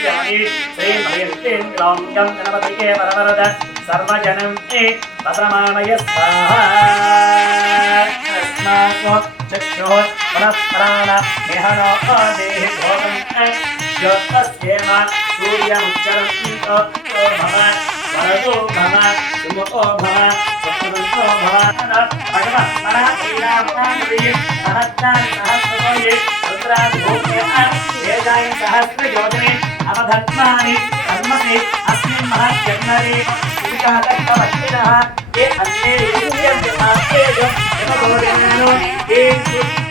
समर्पयामि श्रीमयेन्द्रं गणपतिके वरवरद सर्वजनं मे प्रमाणय स्वाहा चक्षुः पुनः निहनो देहि भोगं ज्योतस्येम सूर्यमुच्चरन्तो भव वरदो भव सुमुखो भव सुखवन्तो भव भगवन्मनः श्रीरामनामधि सहस्राणि सहस्रतोये रुद्राणि भूम्ये वेदाय सहस्रयोजने अवधत्मानि कर्मसि अस्मिन् महज्जन्मनि श्रीकातत्ववत्तिनः ये अन्ये युज्यन्ते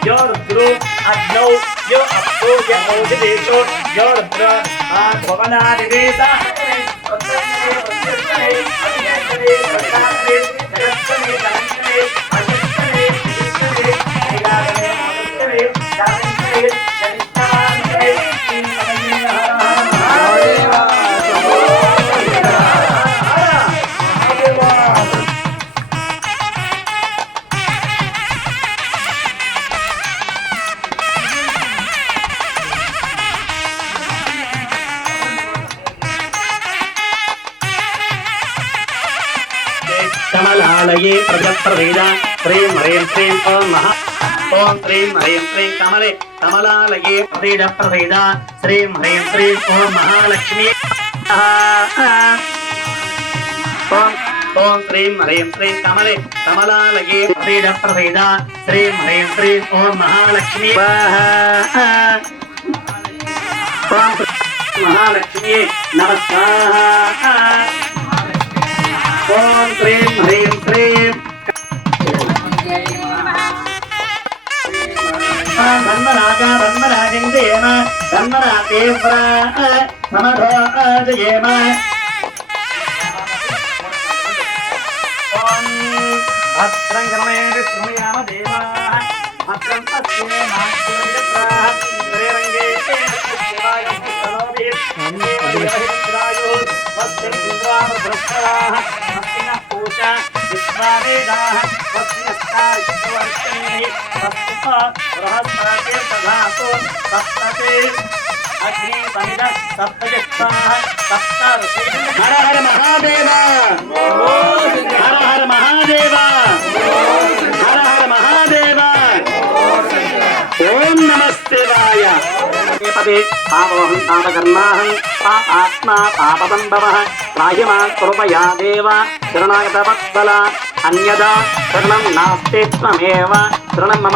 यो रुद्रो अग्नौ यो अप्सो य औषधेशो यो रुद्र भवनादिवेदा कमलालये प्रजप्रवेदा श्रीं ह्रीं श्रीं ओं महा ओं श्रीं ह्रीं श्रीं कमले कमलालये प्रवेदा श्रीं ह्रीं श्रीं ओं महालक्ष्मी ओं श्रीं ह्रीं श्रीं कमले कमलालये प्रवेदा श्रीं ह्रीं श्रीं ओं महालक्ष्मी महालक्ष्मी नमस्कार ओं श्रीं ह्रीं श्रीं धन्वराजा धन्वराजेन्द्रेण धन्वरातेव्र समधोजयेम भद्रं कर्णेषु शृणुयाम देवाः भद्रं पश्ये माक्षुरजत्राः श्रीरङ्गे शिवायं प्रलोभिः वस्तिन्द्रामृतराः भक्तिनः पूषा विश्वावेदाः वस्तिनस्तारिष्टवर्षणैः वस्तुतः बृहस्पतिर्दधातु सप्तते अग्निपनिद सप्तजिह्वाः सप्त ऋषिः हर हर महादेव हर हर महादेव हर हर महादेव ओम नमस्ते वाय पदे पापोहं पापकर्माहं पापात्मा पापसंभवः त्राहिमां कृपया देव शरणागतवत्सला अन्यदा शरणं नास्ति त्वमेव शरणं मम